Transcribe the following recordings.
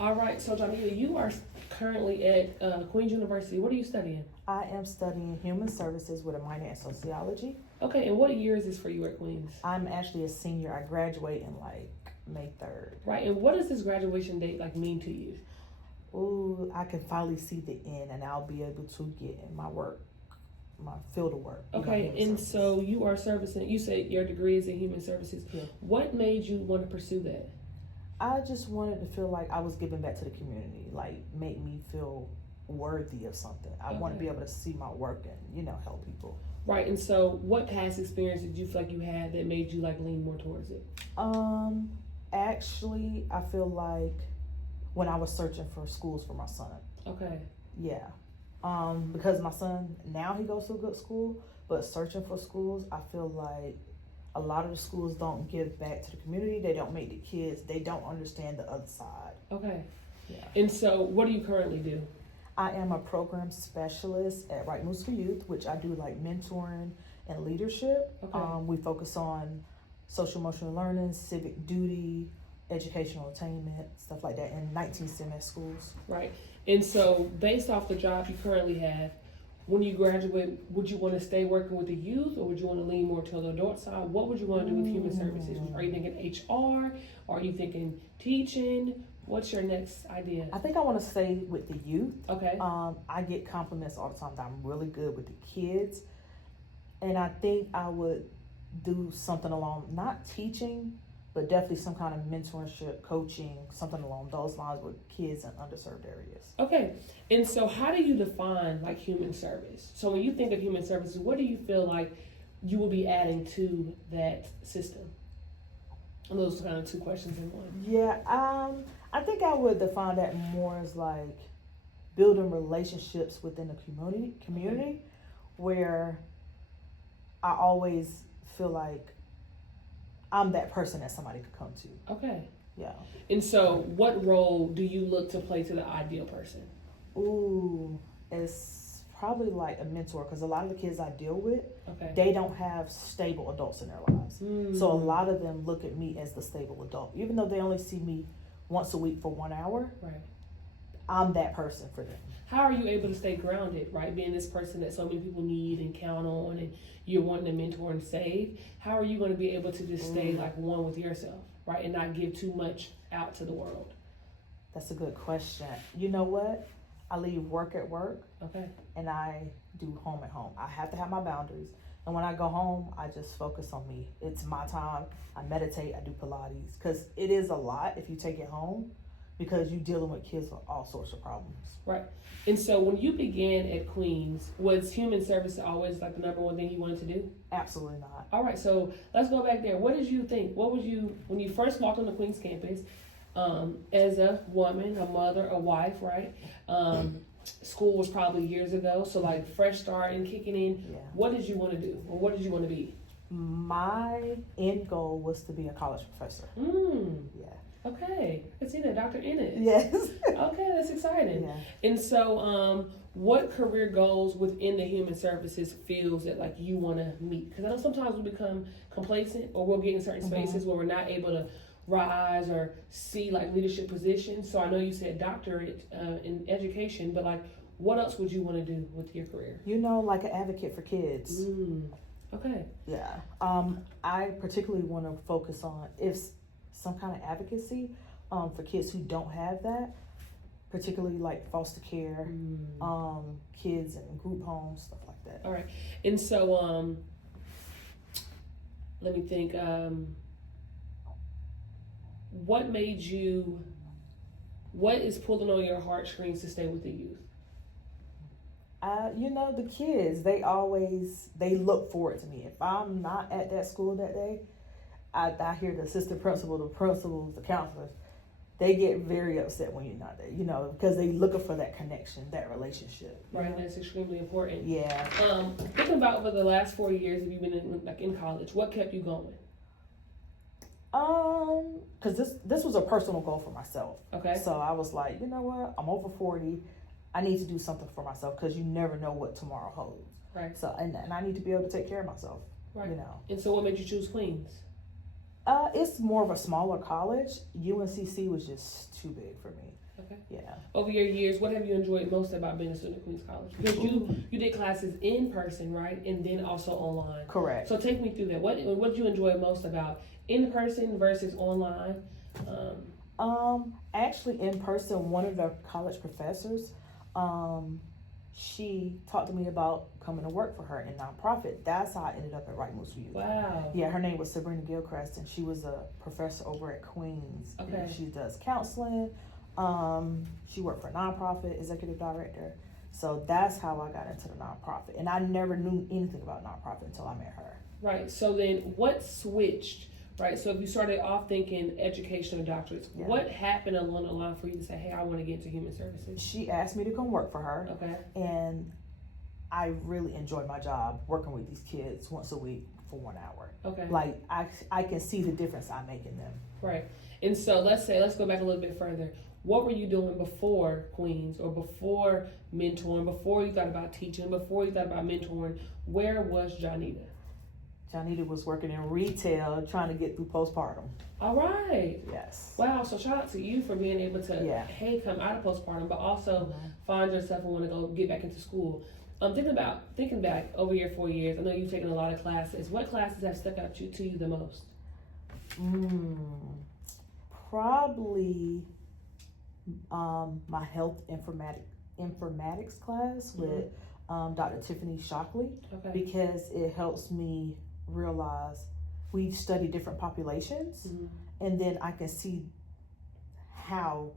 All right, so Jamila, you are currently at Queen's University. What are you studying? I am studying human services with a minor in sociology. Okay, and what year is this for you at Queen's? I'm actually a senior. I graduate in like May 3rd. Right, and what does this graduation date like mean to you? Ooh, I can finally see the end and I'll be able to get in my work, my field of work. Okay, human and services. so you are servicing, you said your degree is in human services. Yeah. What made you want to pursue that? I just wanted to feel like I was giving back to the community, like make me feel worthy of something. I want to Okay. be able to see my work and, help people. Right, and so what past experience did you feel like you had that made you like lean more towards it? Actually, I feel like when I was searching for schools for my son. Okay. Yeah. Because my son, now he goes to a good school, but searching for schools, I feel like a lot of the schools don't give back to the community. They don't make the kids, they don't understand the other side. Okay. Yeah. And so what do you currently do? I am a program specialist at Right Moves for Youth, which I do like mentoring and leadership. Okay. We focus on social emotional learning, civic duty, educational attainment, stuff like that in 19 CMS schools. Right. And so based off the job you currently have, when you graduate, would you want to stay working with the youth or would you want to lean more to the adult side? What would you want to do with human services? Are you thinking HR? Are you thinking teaching? What's your next idea? I think I want to stay with the youth. Okay. I get compliments all the time that I'm really good with the kids. And I think I would do something along, not teaching, but definitely some kind of mentorship, coaching, something along those lines with kids in underserved areas. Okay. And so how do you define like human service? So when you think of human services, what do you feel like you will be adding to that system? And those are kind of two questions in one. Yeah, I think I would define that more as like building relationships within the community where I always feel like I'm that person that somebody could come to. Okay. Yeah. And so what role do you look to play to the ideal person? Ooh, it's probably like a mentor because a lot of the kids I deal with, Okay. they don't have stable adults in their lives. So a lot of them look at me as the stable adult. Even though they only see me once a week for 1 hour, Right. I'm that person for them. How are you able to stay grounded, right? Being this person that so many people need and count on and you're wanting to mentor and save, how are you going to be able to just stay like one with yourself, right? And not give too much out to the world? That's a good question. You know what? I leave work at work Okay. and I do home at home. I have to have my boundaries. And when I go home, I just focus on me. It's my time. I meditate, I do Pilates. Because it is a lot if you take it home because you're dealing with kids with all sorts of problems. Right. And so when you began at Queens, was human service always like the number one thing you wanted to do? Absolutely not. All right, so let's go back there. What did you think? What was you, when you first walked on the Queens campus, as a woman, a mother, a wife, right? School was probably years ago, so like fresh start and kicking in. Yeah. What did you want to do, or what did you want to be? My end goal was to be a college professor. Yeah. Okay, I see that, Dr. Ennis. Yes. Okay, that's exciting. Yeah. And so, what career goals within the human services fields that like you want to meet? Because I know sometimes we become complacent, or we'll get in certain spaces where we're not able to rise or see like leadership positions. So I know you said doctorate in education, but like, what else would you want to do with your career? Like an advocate for kids. Okay. Yeah. I particularly want to focus on some kind of advocacy for kids who don't have that, particularly like foster care, kids in group homes, stuff like that. All right. And so, let me think. What is pulling on your heartstrings to stay with the youth? The kids, they look forward to me. If I'm not at that school that day, I hear the assistant principal, the principals, the counselors, they get very upset when you're not there, because they looking for that connection, that relationship. Right, that's extremely important. Yeah. Thinking about over the last 4 years, have you been in college? What kept you going? Because this was a personal goal for myself. Okay. So I was like, you know what? I'm over 40. I need to do something for myself because you never know what tomorrow holds. Right. So and I need to be able to take care of myself. Right. And so what made you choose Queens? It's more of a smaller college. UNCC was just too big for me. Okay. Yeah. Over your years, what have you enjoyed most about being a student at Queens College? Because you did classes in person, right, and then also online. Correct. So take me through that. What did you enjoy most about in person versus online? Actually, in person, one of the college professors, she talked to me about coming to work for her in nonprofit. That's how I ended up at Right Moves for Youth. Wow. Yeah, her name was Sabrina Gilchrist, and she was a professor over at Queens. Okay. And she does counseling. She worked for a nonprofit, executive director. So that's how I got into the nonprofit. And I never knew anything about nonprofit until I met her. Right. So then what switched, right? So if you started off thinking education or doctorates, Yeah. what happened along the line for you to say, hey, I want to get into human services? She asked me to come work for her. Okay. And I really enjoyed my job working with these kids once a week for 1 hour. Okay. Like, I can see the difference I make in them. Right. And so let's go back a little bit further. What were you doing before Queens, or before mentoring, before you thought about teaching, before you thought about mentoring? Where was Janita? Janita was working in retail trying to get through postpartum. All right. Yes. Wow. So shout out to you for being able to, Yeah. hey, come out of postpartum, but also find yourself and want to go get back into school. Thinking back over your 4 years, I know you've taken a lot of classes. What classes have stuck out to you the most? Probably my health informatics class with Dr. Tiffany Shockley, Okay. because it helps me realize we study different populations, Mhm. and then I can see how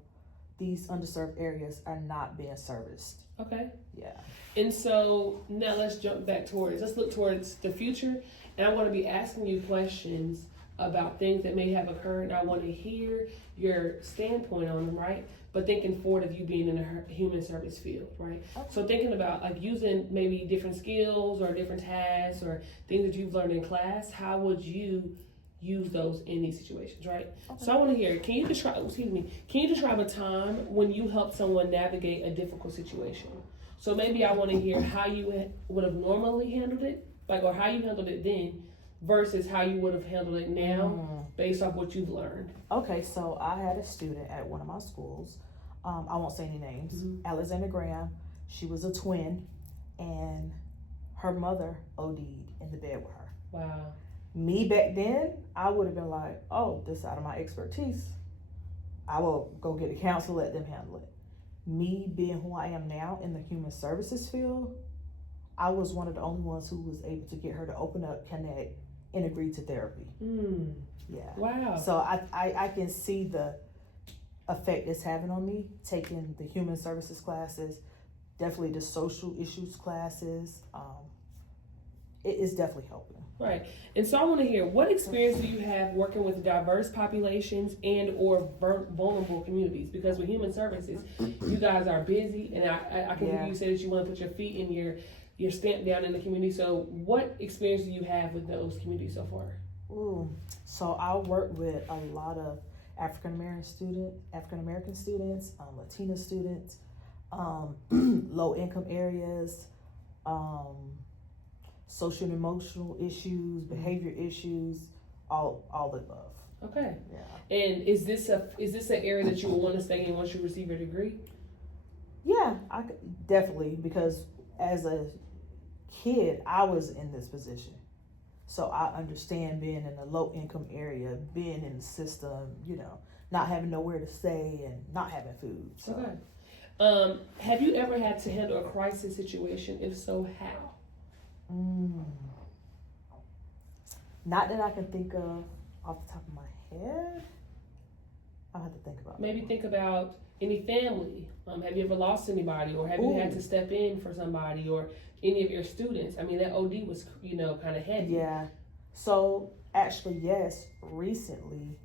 these underserved areas are not being serviced. Okay. Yeah. And so now let's look towards the future. And I want to be asking you questions about things that may have occurred. And I want to hear your standpoint on them, right? But thinking forward of you being in a human service field, right? Okay. So thinking about like using maybe different skills or different tasks or things that you've learned in class, how would you use those in these situations, right? Okay. So I want to hear, can you describe a time when you helped someone navigate a difficult situation? So maybe I want to hear how you would have normally handled it, like, or how you handled it then versus how you would have handled it now based off what you've learned. Okay, so I had a student at one of my schools. I won't say any names. Alexander Graham. She was a twin, and her mother OD'd in the bed with her. Wow. Me back then, I would have been like, oh, this is out of my expertise. I will go get a counselor, let them handle it. Me being who I am now in the human services field, I was one of the only ones who was able to get her to open up, connect, and agree to therapy. Yeah. Wow. So I can see the effect it's having on me, taking the human services classes, definitely the social issues classes. It is definitely helping. Right. And so I want to hear, what experience do you have working with diverse populations and or vulnerable communities? Because with human services, you guys are busy, and I can hear you say that you want to put your feet in your stamp down in the community. So what experience do you have with those communities so far? So I work with a lot of African American students, Latina students, low income areas, social and emotional issues, behavior issues, all the above. Okay. Yeah. And is this an area that you will want to stay in once you receive your degree? Yeah, definitely, because as a kid, I was in this position. So I understand being in a low income area, being in the system, not having nowhere to stay and not having food. So. Okay. Have you ever had to handle a crisis situation? If so, how? Not that I can think of off the top of my head. I'll have to think about Maybe that. think about any family. Have you ever lost anybody, or have you had to step in for somebody, or any of your students? I mean, that OD was, kind of heavy. Yeah. So actually, yes, recently,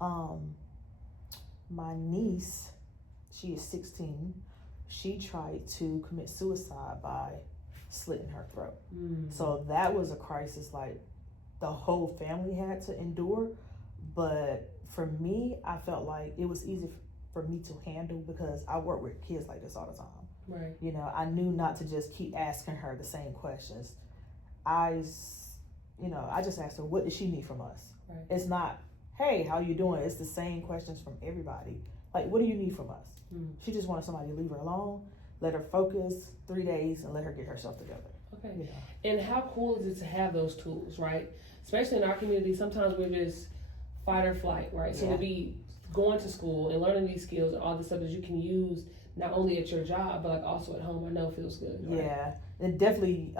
my niece, she is 16, she tried to commit suicide by slitting her throat. So that was a crisis like the whole family had to endure. But for me, I felt like it was easy for me to handle because I work with kids like this all the time. Right. I knew not to just keep asking her the same questions. I just asked her, what does she need from us? Right. It's not hey, how you doing? It's the same questions from everybody. Like, what do you need from us? Mm. She just wanted somebody to leave her alone, let her focus 3 days, and let her get herself together. Okay. You know? And how cool is it to have those tools, right? Especially in our community, sometimes we're just fight or flight, right? So Yeah. to be going to school and learning these skills and all this stuff that you can use not only at your job, but like also at home, I know feels good. Right? Yeah, and definitely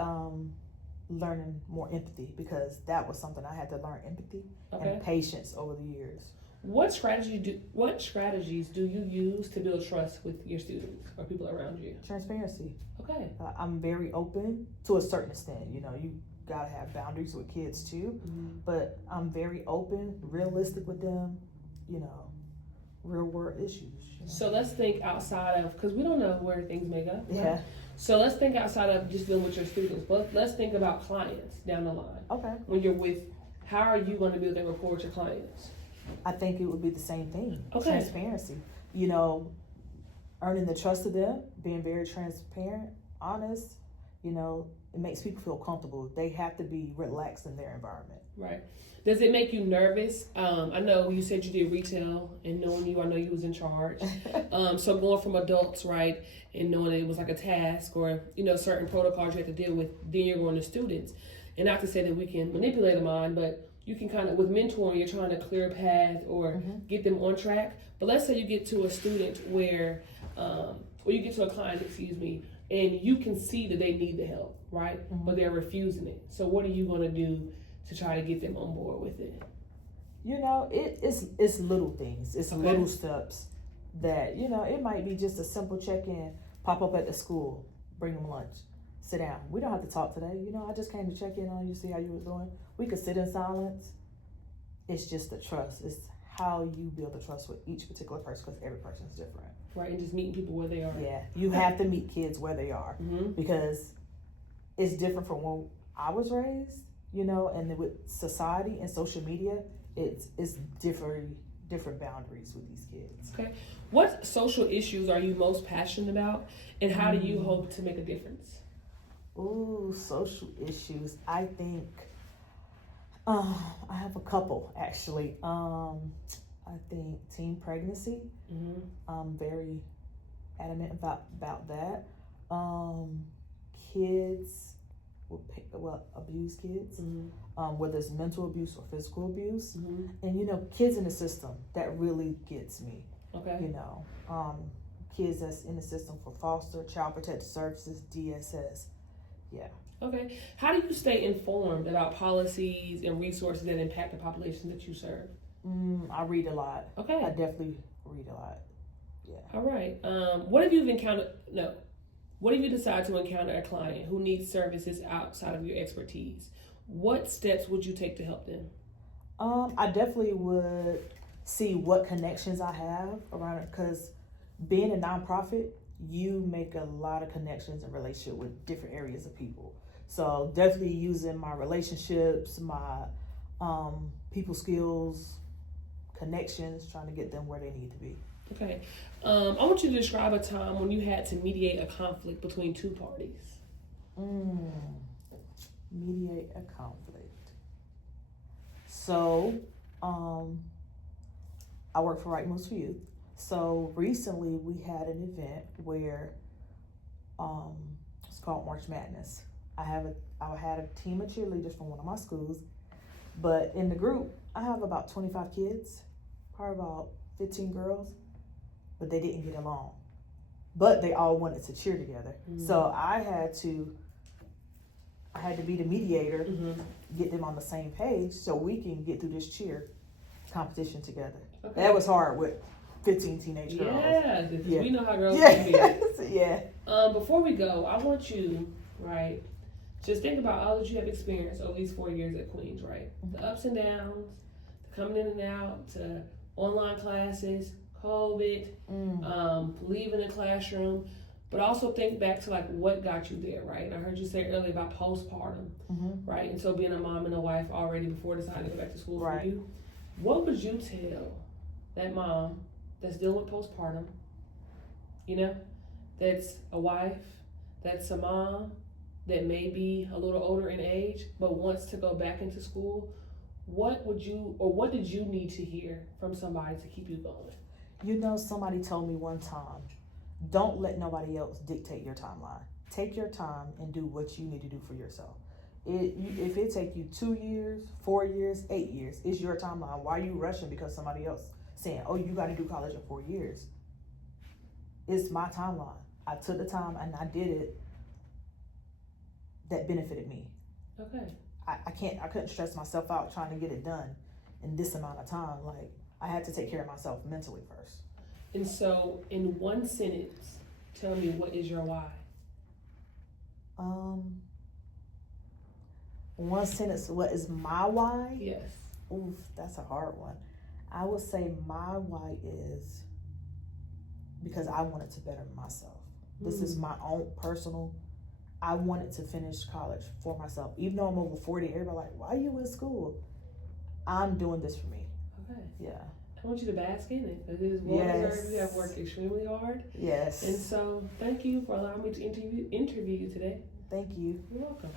learning more empathy, because that was something I had to learn, empathy Okay. and patience over the years. What strategies do you use to build trust with your students or people around you? Transparency. Okay. I'm very open to a certain extent. You know, you gotta have boundaries with kids too, Mm-hmm. but I'm very open, realistic with them. You know, real world issues. You know? So let's think outside of, because we don't know where things may go. Right? Yeah. So let's think outside of just dealing with your students, but let's think about clients down the line. Okay. When you're with, how are you going to build that rapport with your clients? I think it would be the same thing. Okay. Transparency. You know, earning the trust of them, being very transparent, honest. You know, it makes people feel comfortable. They have to be relaxed in their environment. Right. Does it make you nervous? I know you said you did retail, and knowing you, I know you was in charge. So going from adults, right, and knowing that it was like a task or, you know, certain protocols you have to deal with, then you're going to students. And not to say that we can manipulate a mind, but you can kind of, with mentoring, you're trying to clear a path or get them on track. But let's say you get to a student where, or you get to a client, and you can see that they need the help, right? But they're refusing it. So what are you going to do to try to get them on board with it? You know, it's little things. It's Okay. little steps that, you know, it might be just a simple check-in, pop up at the school, bring them lunch, sit down. We don't have to talk today. You know, I just came to check in on you, see how you was doing. We could sit in silence. It's just the trust. It's how you build the trust with each particular person, because every person is different. Right, and just meeting people where they are. Yeah, you have to meet kids where they are, Mm-hmm. because it's different from when I was raised, you know, and then with society and social media, it's different boundaries with these kids. Okay. What social issues are you most passionate about, and how do you hope to make a difference? Ooh, social issues. I think I have a couple actually. I think teen pregnancy. Mm-hmm. I'm very adamant about that. Kids, abuse kids, whether it's mental abuse or physical abuse, and you know, kids in the system, that really gets me. Okay. You know, kids that's in the system for foster, child protective services, DSS. Yeah. Okay. How do you stay informed about policies and resources that impact the population that you serve? I read a lot. Okay. I definitely read a lot. Yeah. All right. What have you encountered? No. What if you decide to encounter a client who needs services outside of your expertise? What steps would you take to help them? I definitely would see what connections I have around it, because being a nonprofit, you make a lot of connections and relationship with different areas of people. So definitely using my relationships, my people skills, connections, trying to get them where they need to be. Okay. I want you to describe a time when you had to mediate a conflict between two parties. Mediate a conflict. So, I work for Right Moves for Youth. So recently we had an event where it's called March Madness. I had a team of cheerleaders from one of my schools, but in the group I have about 25 kids, probably about 15 girls, but they didn't get along. But they all wanted to cheer together. So I had to be the mediator, get them on the same page so we can get through this cheer competition together. Okay. That was hard with 15 teenage girls. Yeah, because Yeah. we know how girls can be. Yeah. Before we go, I want you, right, just think about all that you have experienced over these 4 years at Queens, right? The ups and downs, the coming in and out, to online classes, COVID, leaving the classroom, but also think back to like what got you there, right? And I heard you say earlier about postpartum, right? And so being a mom and a wife already before deciding to go back to school for you, what would you tell that mom that's dealing with postpartum, you know, that's a wife, that's a mom, that may be a little older in age, but wants to go back into school? what would you, or what did you need to hear from somebody to keep you going? You know, somebody told me one time, don't let nobody else dictate your timeline. Take your time and do what you need to do for yourself. If it take you 2 years, 4 years, 8 years, it's your timeline. Why are you rushing because somebody else saying, oh, you got to do college in 4 years? It's my timeline. I took the time and I did it. That benefited me. Okay. I couldn't stress myself out trying to get it done in this amount of time. Like, I had to take care of myself mentally first. And so, in one sentence, tell me, what is your why? One sentence, what is my why? Yes. Oof, that's a hard one. I would say my why is because I wanted to better myself. This is my own personal, I wanted to finish college for myself. Even though I'm over 40, everybody like, why are you in school? I'm doing this for me. Okay. Yeah. I want you to bask in it. It is well deserved. You have worked extremely hard. Yes. And so, thank you for allowing me to interview you today. Thank you. You're welcome.